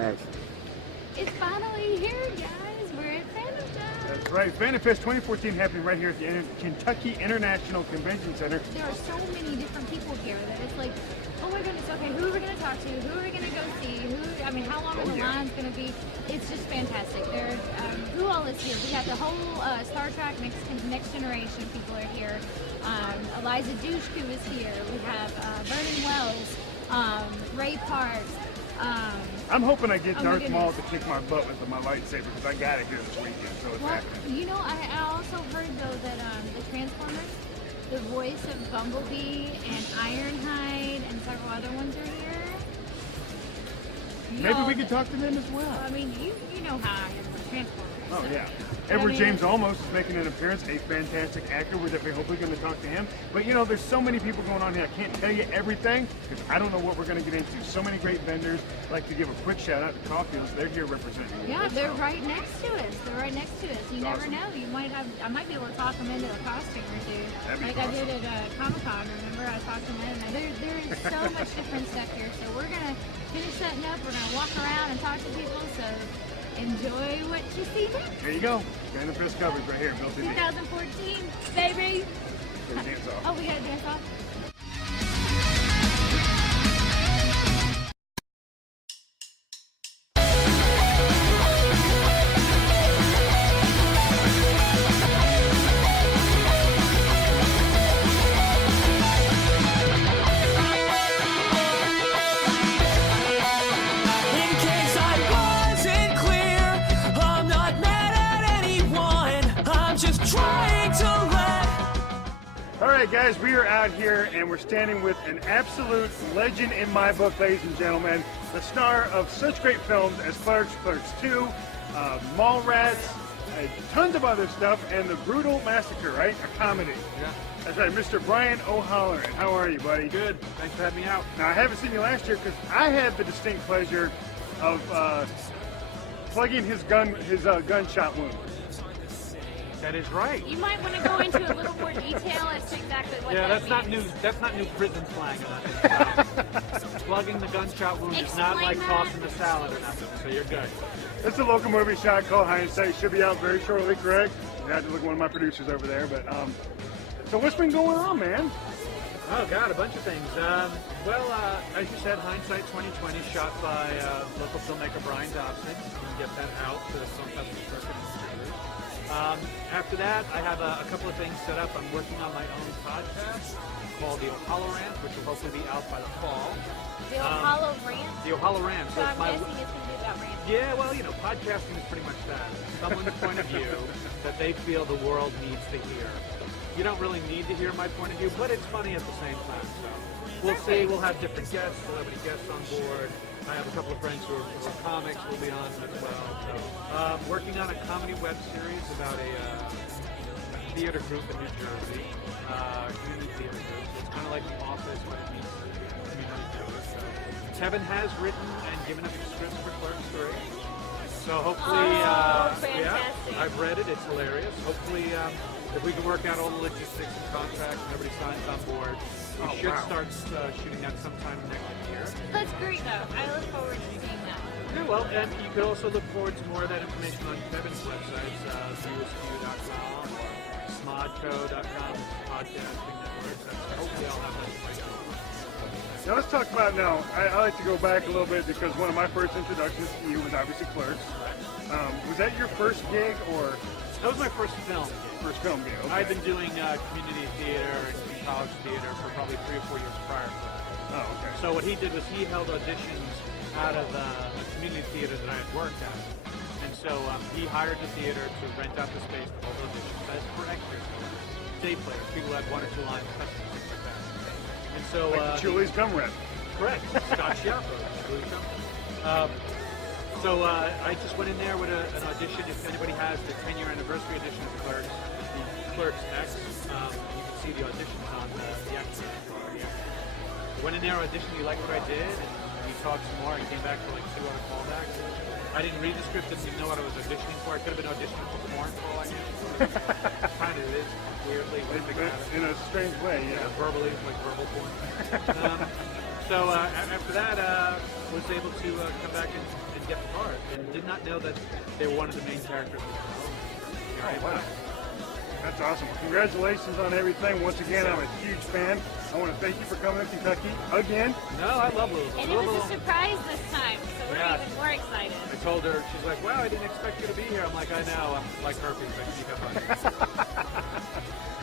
Excellent. It's finally here, guys. We're at Fandom Fest. That's right. Fandom Fest 2014 happening right here at the Kentucky International Convention Center. There are so many different people here that it's like, oh my goodness, okay, who are we going to talk to? Who are we going to go see? How long are the lines going to be? It's just fantastic. Who all is here? We have the whole Star Trek Next Generation people are here. Eliza Dushku is here. We have Vernon Wells, Ray Parks. I'm hoping I get Darth Maul to kick my butt with my lightsaber because I got it here this weekend, so it's happening. You know, I also heard though that the Transformers, the voice of Bumblebee and Ironhide and several other ones are here. Maybe we could talk to them as well. I mean, you know how I am with Transformers. Oh, so. yeah. Edward James Olmos is making an appearance, a fantastic actor. We're definitely hopefully going to talk to him. But you know, there's so many people going on here. I can't tell you everything because I don't know what we're going to get into. So many great vendors. I'd like to give a quick shout out to Coffee's. They're here representing. Yeah, they're right next to us. They're right next to us. You never know. I might be able to talk them into a costume or two. Like awesome. I did at Comic-Con, remember? I talked to them. There is so much different stuff here. So we're going to finish setting up. We're going to walk around and talk to people. So enjoy what you see next. There you go. Fandom Fest coverage right here, Ville TV. 2014, baby. Dance off. Oh, we got to dance off? Alright guys, we are out here and we're standing with an absolute legend in my book, ladies and gentlemen. The star of such great films as Clerks, Clerks 2, Mallrats, tons of other stuff, and The Brutal Massacre, right? A comedy. Yeah. That's right, Mr. Brian Ohalloran. How are you, buddy? Good. Thanks for having me out. Now, I haven't seen you last year because I had the distinct pleasure of plugging his gunshot wound. That is right. You might want to go into a little more detail as to exactly what that means. That's not new prison slang. Plugging the gunshot wound is not like tossing the salad or nothing, so you're good. It's a local movie shot called Hindsight. Should be out very shortly, correct? You have to look at one of my producers over there, but so what's been going on, man? Oh God, a bunch of things. As you said, Hindsight 2020, shot by local filmmaker Brian Dobson. You can get that out to the film festival circuit in theaters. After that, I have a couple of things set up. I'm working on my own podcast called the Ohalloran, which will hopefully be out by the fall. The Ohalloran? The Ohalloran. So I'm guessing it's going to be about rant. Yeah, well, you know, podcasting is pretty much that. Someone's point of view that they feel the world needs to hear. You don't really need to hear my point of view, but it's funny at the same time. So we'll see. We'll have different guests. We'll have any guests on board. I have a couple of friends who are comics will be on as well. So, working on a comedy web series about a theater group in New Jersey, community theater group. So it's kind of like The Office, but it means community theater. So Kevin has written and given us the script for Clerks 3. So hopefully, I've read it. It's hilarious. Hopefully, if we can work out all the logistics and contracts and everybody signs on board, we should start shooting that sometime next year. That's great, though. I look forward to seeing that. Yeah, well, and you could also look forward to more of that information on Kevin's websites, viewsview.com or smodco.com, podcasting networks. Hopefully I'll have that information. Now let's talk about I like to go back a little bit because one of my first introductions to you was obviously Clerks. Was that your first gig or? That was my first film. First film gig. Okay. I've been doing community theater and college theater for probably 3 or 4 years prior to that. Oh, okay. So what he did was he held auditions out of a community theater that I had worked at. And so he hired the theater to rent out the space for all the auditions. That's for extras, day players, people who had 1 or 2 lines, customers, things like that. And so like the Chili's gum rep. Correct. Scott Schiaffo. So I just went in there with an audition. If anybody has the 10-year anniversary edition of Clerks, the Clerks X, you can see the auditions on the X. I went in there, auditioned, he liked what I did, and we talked some more. He came back for like 2 other callbacks. I didn't read the script, didn't even know what I was auditioning for. I could have been auditioning for porn for all I knew. Kind of is, weirdly. In a strange way, yeah. Verbally, like verbal porn. So after that, was able to come back and get the part, and did not know that they were one of the main characters of the film. Oh, wow. That's awesome. Congratulations on everything. Once again, I'm a huge fan. I want to thank you for coming to Kentucky again. No, I love Louisville. And it was a surprise this time, so we're Yeah. even more excited. I told her, she's like, wow, I didn't expect you to be here. I'm like, I know, I'm like herpes, I sneak up on you.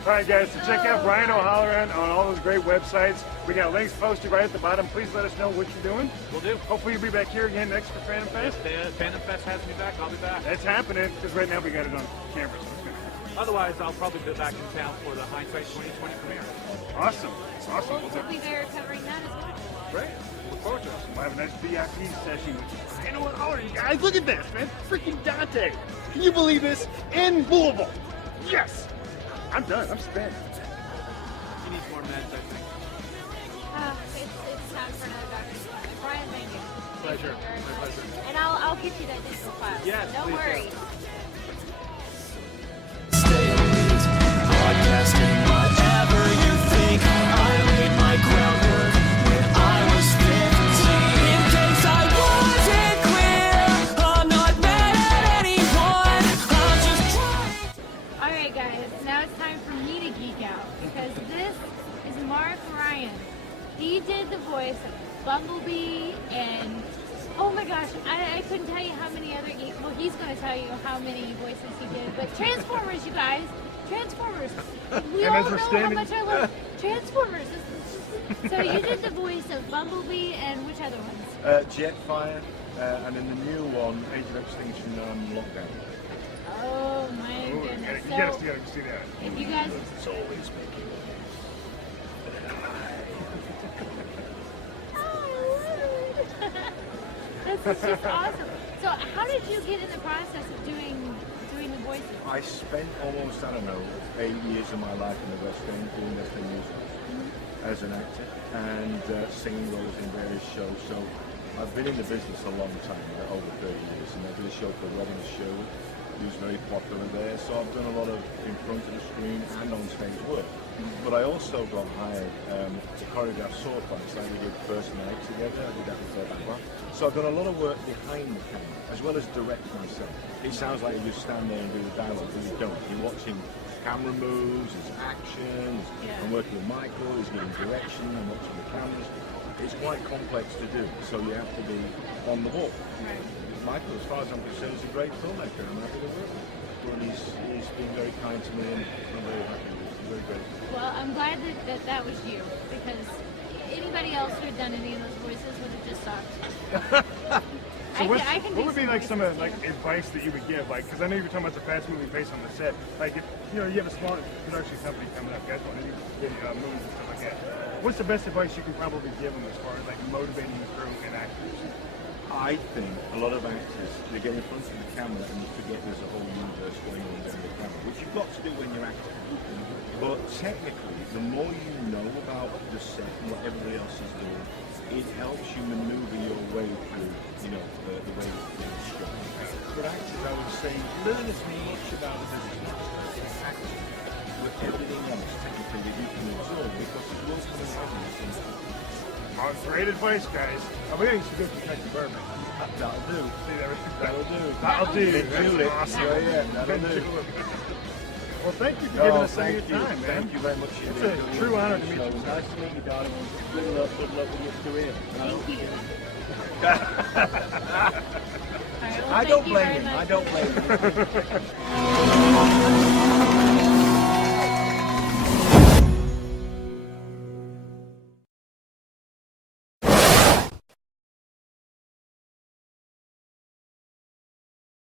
All right, guys, so check out Brian Ohalloran on all those great websites. We got links posted right at the bottom. Please let us know what you're doing. Will do. Hopefully you'll be back here again next for Fandom Fest. If Fandom Fest has me back, I'll be back. That's happening, because right now we got it on camera, so it's gonna happen. Otherwise, I'll probably be back in town for the Hindsight 2020 premiere. Awesome. Awesome. We'll be there covering that as well. Great. Look forward to it. We'll have a nice VIP session with Brian Ohalloran. You guys, look at this, man. Freaking Dante. Can you believe this? In Louisville. Yes. I'm done. I'm spent. He needs more meds, I think. It's time for another doctor's appointment. Brian, thank you. Pleasure. Thank you very My much. pleasure. And I'll get you that digital file. Yes, Don't please do. worry. Podcasting, whatever you think. I laid my groundwork when I was 15. In case I wasn't clear, I'm not mad at anyone. I'm just trying. All right, guys. Now it's time for me to geek out because this is Mark Ryan. He did the voice of Bumblebee and oh my gosh, I couldn't tell you how many other geeks. Well, he's going to tell you how many voices he did. But Transformers, you guys. Transformers. We And all as we're know how standing- much I love Transformers. So you did the voice of Bumblebee and which other ones? Jetfire, and then the new one, Age of Extinction, Lockdown. Oh my Ooh, goodness. you gotta see that. If you guys, It's always making this is just awesome. So how did you get in the process of doing the voices? I spent almost, 8 years of my life in the West End doing Western musicals as an actor and singing roles in various shows. So I've been in the business a long time, over 30 years, and I did a show called Robin Show. He was very popular there, so I've done a lot of in front of the screen and on stage work. But I also got hired to choreograph sword fights, like we did First Night together. I did that with Barbara. So I've done a lot of work behind the camera, as well as direct myself. It sounds like you just stand there and do the dialogue, but you don't. You're watching camera moves, there's action, I'm working with Michael, he's giving direction, I'm watching the cameras. It's quite complex to do, so you have to be on the ball. Right. Michael, as far as I'm concerned, is a great filmmaker. I'm happy to work with him. And he's been very kind to me, and I'm very happy with him. He's very great. Well, I'm glad that was you because anybody else who had done any of those voices would have just sucked. I can what do would be some like some voices, of like too. advice that you would give? Like, because I know you were talking about the fast moving pace on the set. Like, if you have a small production company coming up, guys want to do movies and stuff like that. What's the best advice you can probably give them as far as like motivating the crew and actors? I think a lot of actors, they get in front of the camera and you forget there's a whole universe going on behind the camera, which you've got to do when you're acting. But technically, the more you know about the set and what everybody else is doing, it helps you maneuver your way through, the way it's shot. For actors, I would say, learn as much about it as possible. Acting with everything else technically that you can absorb, because it will come in handy. Oh, great advice, guys. I'm going to go to Kentucky Bourbon. That'll do. See that? That'll do. That'll do. Do it. Awesome. Yeah, that'll do. Well, thank you for giving us some of your Thank you. time, man. Thank you very much. It's a true honor to meet you. Nice to meet you, darling. Good luck with your career. Thank you. All right, well, I thank don't you blame very him. much I for don't that. blame him.